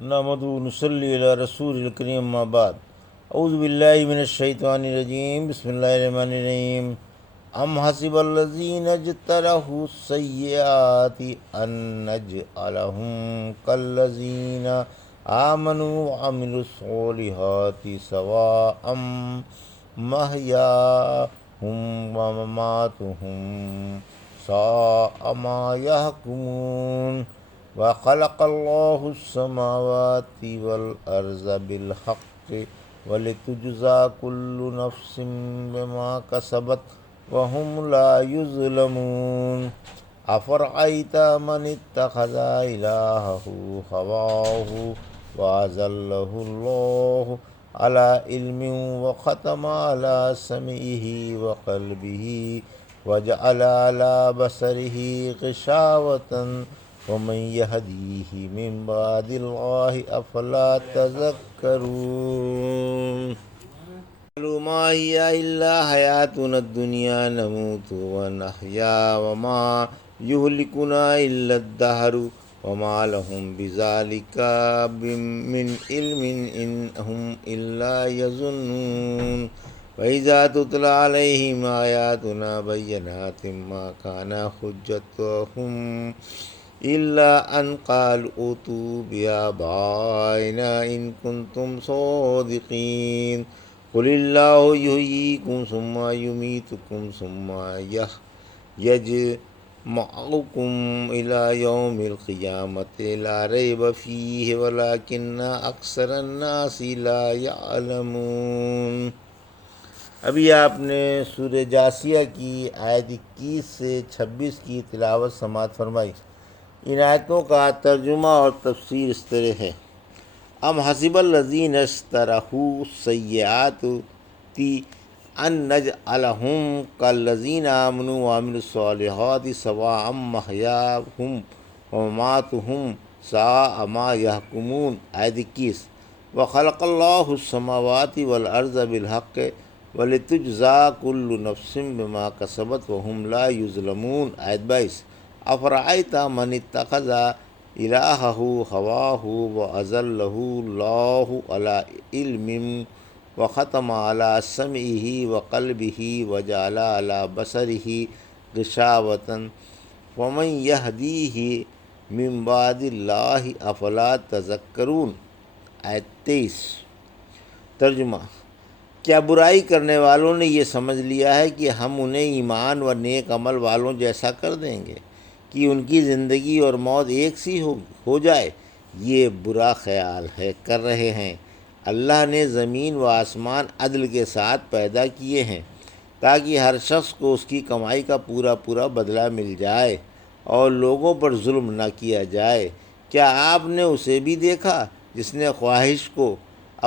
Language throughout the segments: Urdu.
نحمدہ و نصلی علی رسول الکریم اما بعد اعوذ باللہ من الشیطان الرجیم بسم اللہ الرحمن الرحیم ام حسب الذین اجترحوا السیئات ان نجعلہم کالذین آمنوا وعملوا الصالحات سواء محیاہم ومماتہم ساء ما یحکمون وخلق اللہ السماوات والارض بالحق ولتجزا كل نفس بما كسبت وهم لا يظلمون افرأيت من اتخذ إلهه هواه وأضله الله على علم وختم على سمعه وقلبه وجعل على بصره غشاوة ومن يهديه من بعد الله أفلا تذكرون قالوا ما هي إلا حياتنا الدنيا نموت ونحيا وما يهلكنا إلا الدهر وما لهم بذلك من علم إن هم إلا يظنون وإذا تتلى عليهم آياتنا بينات ما كان حجتهم إلا أن قالوا ائتوا بآبائنا إن كنتم صادقين قل الله يحييكم ثم يميتكم ثم يجمعكم إلى يوم القيامة لا ريب فيه ولكن أكثر الناس لا يعلمون۔ ابھی آپ نے سورہ جاثیہ کی آیت 21 سے 26 کی تلاوت سماعت فرمائی۔ ان آیتوں کا ترجمہ اور تفسیر اس طرح ہے: ام حسب الذین اجترحوا السیئات ان نجعلہم کالذین آمنوا وعملوا الصالحات سواء محیاہم ومماتہم ساء ما یحکمون۔ آیت 21: وخلق اللہ السماوات والارض بالحق ولتجزا کل نفس بما کسبت وهم لا یظلمون۔ آیت 22: افرأیت من اتخذ الہہ ہواہ وأضلہ اللہ علی علم وختم علی سمعہ وقلبہ وجعل علی بصرہ غشاوۃ ومن یہدیہ من بعد اللہ افلا تذکرون۔ آیت 23۔ ترجمہ: کیا برائی کرنے والوں نے یہ سمجھ لیا ہے کہ ہم انہیں ایمان و نیک عمل والوں جیسا کر دیں گے کہ ان کی زندگی اور موت ایک سی ہو جائے؟ یہ برا خیال کر رہے ہیں۔ اللہ نے زمین و آسمان عدل کے ساتھ پیدا کیے ہیں تاکہ ہر شخص کو اس کی کمائی کا پورا پورا بدلہ مل جائے اور لوگوں پر ظلم نہ کیا جائے۔ کیا آپ نے اسے بھی دیکھا جس نے خواہش کو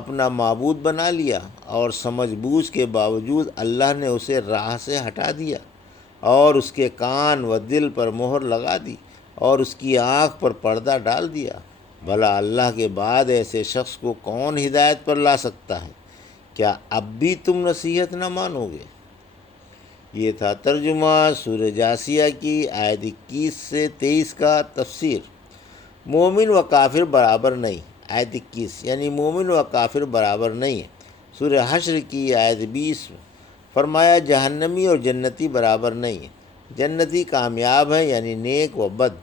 اپنا معبود بنا لیا اور سمجھ بوجھ کے باوجود اللہ نے اسے راہ سے ہٹا دیا اور اس کے کان و دل پر مہر لگا دی اور اس کی آنکھ پر پردہ ڈال دیا؟ بھلا اللہ کے بعد ایسے شخص کو کون ہدایت پر لا سکتا ہے؟ کیا اب بھی تم نصیحت نہ مانو گے؟ یہ تھا ترجمہ سورہ جاثیہ کی آیت 21 سے 23 کا تفسیر۔ مومن و کافر برابر نہیں۔ آیت 21 یعنی مومن و کافر برابر نہیں ہے۔ سورہ حشر کی آیت 20 فرمایا جہنمی اور جنتی برابر نہیں ہیں۔ جنتی کامیاب ہے یعنی نیک و بد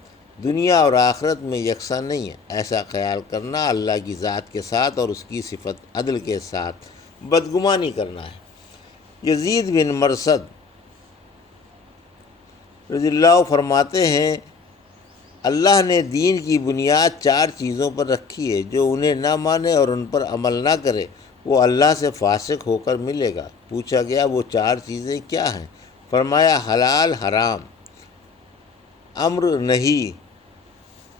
دنیا اور آخرت میں یکساں نہیں ہے۔ ایسا خیال کرنا اللہ کی ذات کے ساتھ اور اس کی صفت عدل کے ساتھ بدگمانی کرنا ہے۔ یزید بن مرثد رضی اللہ فرماتے ہیں اللہ نے دین کی بنیاد 4 چیزوں پر رکھی ہے، جو انہیں نہ مانے اور ان پر عمل نہ کرے وہ اللہ سے فاسق ہو کر ملے گا۔ پوچھا گیا وہ 4 چیزیں کیا ہیں؟ فرمایا حلال حرام، امر نہی۔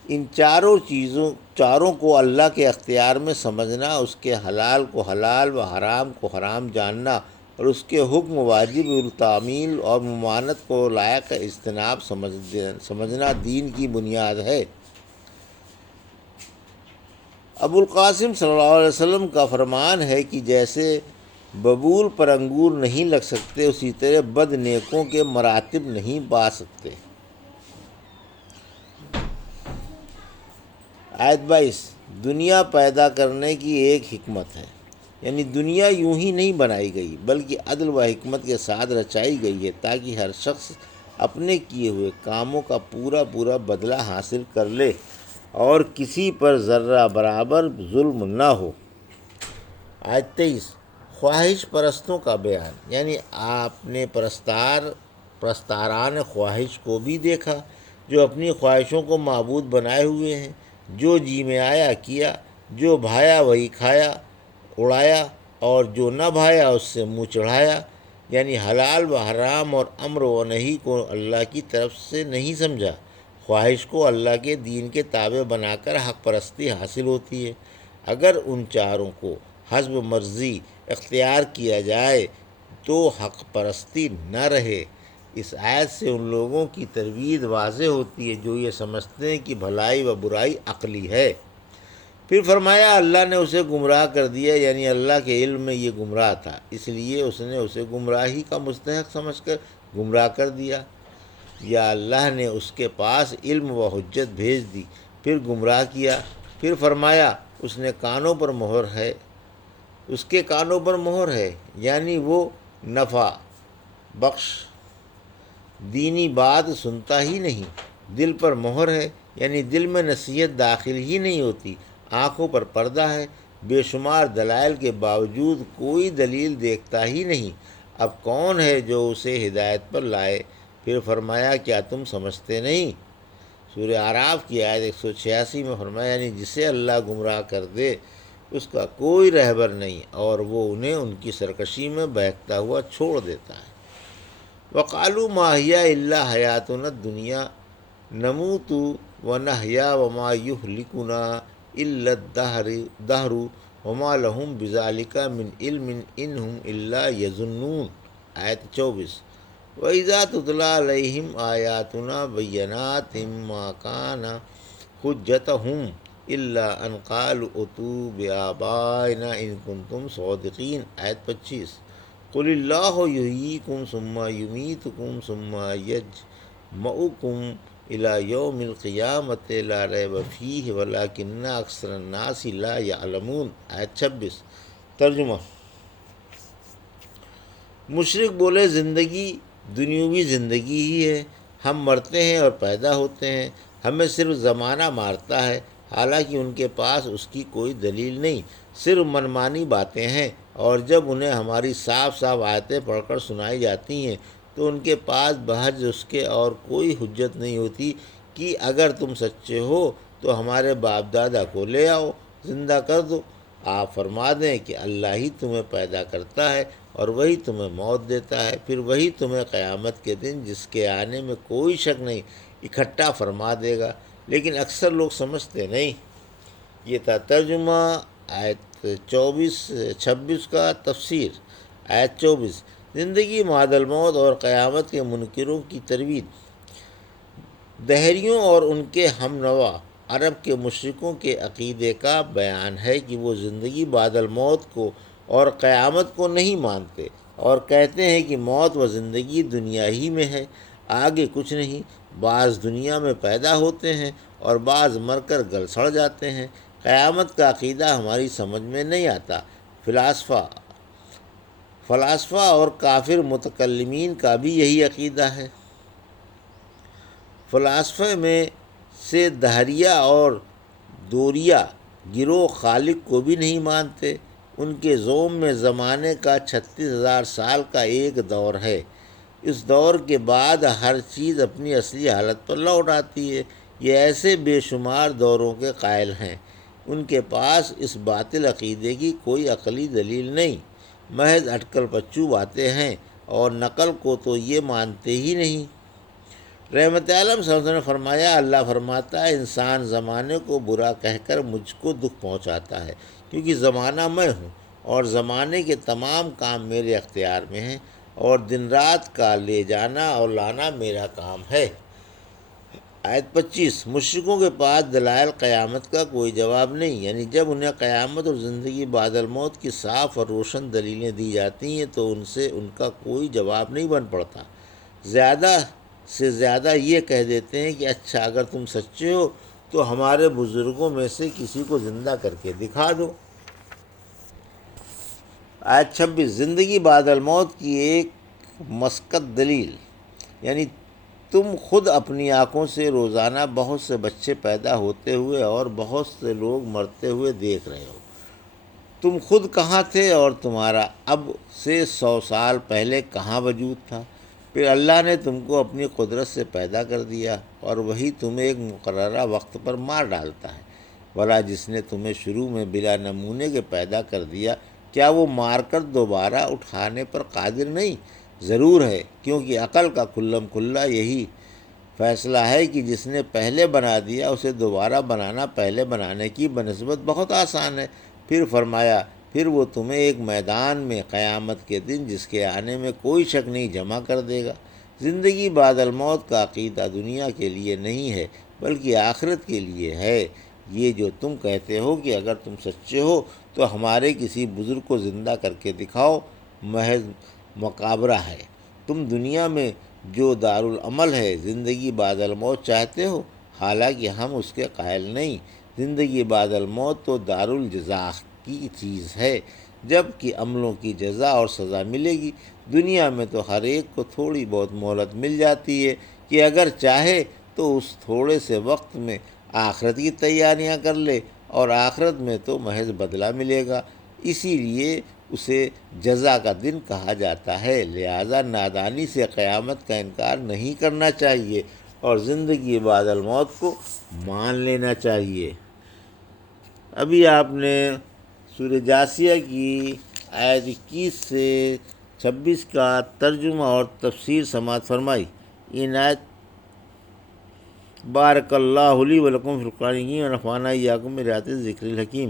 ان چاروں کو اللہ کے اختیار میں سمجھنا، اس کے حلال کو حلال و حرام کو حرام جاننا اور اس کے حکم واجب التعمیل اور ممانعت کو لائق اجتناب سمجھنا دین کی بنیاد ہے۔ ابو القاسم صلی اللہ علیہ وسلم کا فرمان ہے کہ جیسے ببول پر انگور نہیں لگ سکتے اسی طرح بد نیکوں کے مراتب نہیں پا سکتے۔ آیت 22، دنیا پیدا کرنے کی ایک حکمت ہے، یعنی دنیا یوں ہی نہیں بنائی گئی بلکہ عدل و حکمت کے ساتھ رچائی گئی ہے تاکہ ہر شخص اپنے کیے ہوئے کاموں کا پورا پورا بدلہ حاصل کر لے اور کسی پر ذرہ برابر ظلم نہ ہو۔ آیت 23، خواہش پرستوں کا بیان، یعنی آپ نے پرستاران خواہش کو بھی دیکھا جو اپنی خواہشوں کو معبود بنائے ہوئے ہیں، جو جی میں آیا کیا، جو بھایا وہی کھایا اڑایا اور جو نہ بھایا اس سے منہ چڑھایا، یعنی حلال و حرام اور امر و نہی کو اللہ کی طرف سے نہیں سمجھا۔ خواہش کو اللہ کے دین کے تابع بنا کر حق پرستی حاصل ہوتی ہے۔ اگر ان چاروں کو حسب مرضی اختیار کیا جائے تو حق پرستی نہ رہے۔ اس آیت سے ان لوگوں کی تردید واضح ہوتی ہے جو یہ سمجھتے ہیں کہ بھلائی و برائی عقلی ہے۔ پھر فرمایا اللہ نے اسے گمراہ کر دیا، یعنی اللہ کے علم میں یہ گمراہ تھا، اس لیے اس نے اسے گمراہی کا مستحق سمجھ کر گمراہ کر دیا، یا اللہ نے اس کے پاس علم و حجت بھیج دی پھر گمراہ کیا۔ پھر فرمایا اس نے کانوں پر مہر ہے، اس کے کانوں پر مہر ہے، یعنی وہ نفع بخش دینی بات سنتا ہی نہیں۔ دل پر مہر ہے، یعنی دل میں نصیحت داخل ہی نہیں ہوتی۔ آنکھوں پر پردہ ہے، بے شمار دلائل کے باوجود کوئی دلیل دیکھتا ہی نہیں۔ اب کون ہے جو اسے ہدایت پر لائے؟ پھر فرمایا کیا تم سمجھتے نہیں؟ سورہ اعراف کی آیت 186 میں فرمایا، یعنی جسے اللہ گمراہ کر دے اس کا کوئی رہبر نہیں اور وہ انہیں ان کی سرکشی میں بہکتا ہوا چھوڑ دیتا ہے۔ وقالوا ما هي الا حیاتنا الدنیا نموت ونحیا وما یہلکنا الا الدہر وما لهم بذلک من علم ان هم الا یظنون۔ آیت 24، وَإِذَا تُتْلَىٰ عَلَيْهِمْ آيَاتُنَا بَيِّنَاتٍ مَا كَانَ حُجَّتُهُمْ إِلَّا أَنْ قَالُوا ائْتُوا بِآبَائِنَا إِن كُنتُمْ صَادِقِينَ۔ آیت 25، قُلِ اللَّهُ يُحْيِيكُمْ ثُمَّ يُمِيتُكُمْ ثُمَّ يَجْمَعُكُمْ إِلَىٰ يَوْمِ الْقِيَامَةِ لَا رَيْبَ فِيهِ وَلَٰكِنَّ أَكْثَرَ النَّاسِ لَا يَعْلَمُونَ۔ آیت 26۔ ترجمہ، مشرک بولے زندگی دنیاوی زندگی ہی ہے، ہم مرتے ہیں اور پیدا ہوتے ہیں، ہمیں صرف زمانہ مارتا ہے، حالانکہ ان کے پاس اس کی کوئی دلیل نہیں، صرف منمانی باتیں ہیں، اور جب انہیں ہماری صاف صاف آیتیں پڑھ کر سنائی جاتی ہیں تو ان کے پاس بحج اس کے اور کوئی حجت نہیں ہوتی کہ اگر تم سچے ہو تو ہمارے باپ دادا کو لے آؤ، زندہ کر دو۔ آپ فرما دیں کہ اللہ ہی تمہیں پیدا کرتا ہے اور وہی تمہیں موت دیتا ہے، پھر وہی تمہیں قیامت کے دن جس کے آنے میں کوئی شک نہیں اکٹھا فرما دے گا، لیکن اکثر لوگ سمجھتے نہیں۔ یہ تھا ترجمہ آیت 26 کا۔ تفسیر آیت 24، زندگی بعد الموت اور قیامت کے منکروں کی تردید۔ دہریوں اور ان کے ہم نوا عرب کے مشرکوں کے عقیدے کا بیان ہے کہ وہ زندگی بعد الموت کو اور قیامت کو نہیں مانتے اور کہتے ہیں کہ موت و زندگی دنیا ہی میں ہے، آگے کچھ نہیں۔ بعض دنیا میں پیدا ہوتے ہیں اور بعض مر کر گل سڑ جاتے ہیں۔ قیامت کا عقیدہ ہماری سمجھ میں نہیں آتا۔ فلاسفہ اور کافر متکلمین کا بھی یہی عقیدہ ہے۔ فلاسفہ میں سے دہریہ اور دوریہ گروہ خالق کو بھی نہیں مانتے۔ ان کے زعم میں زمانے کا 36,000 سال کا ایک دور ہے، اس دور کے بعد ہر چیز اپنی اصلی حالت پر لوٹ آتی ہے۔ یہ ایسے بے شمار دوروں کے قائل ہیں، ان کے پاس اس باطل عقیدے کی کوئی عقلی دلیل نہیں، محض اٹکل پچو باتیں ہیں، اور نقل کو تو یہ مانتے ہی نہیں۔ رحمت عالم صلی اللہ علیہ وسلم نے فرمایا، اللہ فرماتا ہے انسان زمانے کو برا کہہ کر مجھ کو دکھ پہنچاتا ہے، کیونکہ زمانہ میں ہوں اور زمانے کے تمام کام میرے اختیار میں ہیں، اور دن رات کا لے جانا اور لانا میرا کام ہے۔ آیت 25، مشرکوں کے پاس دلائل قیامت کا کوئی جواب نہیں، یعنی جب انہیں قیامت اور زندگی بعد الموت کی صاف اور روشن دلیلیں دی جاتی ہیں تو ان سے ان کا کوئی جواب نہیں بن پڑتا۔ زیادہ سے زیادہ یہ کہہ دیتے ہیں کہ اچھا اگر تم سچے ہو تو ہمارے بزرگوں میں سے کسی کو زندہ کر کے دکھا دو۔ آیت 26، زندگی بعد الموت کی ایک مسکت دلیل، یعنی تم خود اپنی آنکھوں سے روزانہ بہت سے بچے پیدا ہوتے ہوئے اور بہت سے لوگ مرتے ہوئے دیکھ رہے ہو۔ تم خود کہاں تھے اور تمہارا اب سے 100 سال پہلے کہاں وجود تھا؟ پھر اللہ نے تم کو اپنی قدرت سے پیدا کر دیا اور وہی تمہیں ایک مقررہ وقت پر مار ڈالتا ہے۔ بھلا جس نے تمہیں شروع میں بلا نمونے کے پیدا کر دیا، کیا وہ مار کر دوبارہ اٹھانے پر قادر نہیں؟ ضرور ہے، کیونکہ عقل کا کھلم کھلا یہی فیصلہ ہے کہ جس نے پہلے بنا دیا اسے دوبارہ بنانا پہلے بنانے کی بنسبت بہت آسان ہے۔ پھر فرمایا، پھر وہ تمہیں ایک میدان میں قیامت کے دن جس کے آنے میں کوئی شک نہیں جمع کر دے گا۔ زندگی بعد الموت کا عقیدہ دنیا کے لیے نہیں ہے بلکہ آخرت کے لیے ہے۔ یہ جو تم کہتے ہو کہ اگر تم سچے ہو تو ہمارے کسی بزرگ کو زندہ کر کے دکھاؤ، محض مقابرہ ہے۔ تم دنیا میں جو دارالعمل ہے زندگی بعد الموت چاہتے ہو، حالانکہ ہم اس کے قائل نہیں۔ زندگی بعد الموت تو دارالجزا کی چیز ہے، جب کہ عملوں کی جزا اور سزا ملے گی۔ دنیا میں تو ہر ایک کو تھوڑی بہت مہلت مل جاتی ہے کہ اگر چاہے تو اس تھوڑے سے وقت میں آخرت کی تیاریاں کر لے، اور آخرت میں تو محض بدلہ ملے گا، اسی لیے اسے جزا کا دن کہا جاتا ہے۔ لہذا نادانی سے قیامت کا انکار نہیں کرنا چاہیے اور زندگی بعد الموت کو مان لینا چاہیے۔ ابھی آپ نے سورہ جاثیہ کی آیت 21 سے 26 کا ترجمہ اور تفسیر سماعت فرمائی۔ ان آیت بارک اللہ لی و لکم فی القرآن الحکیم ونفعنی وایاکم بآیات الذکر الحکیم۔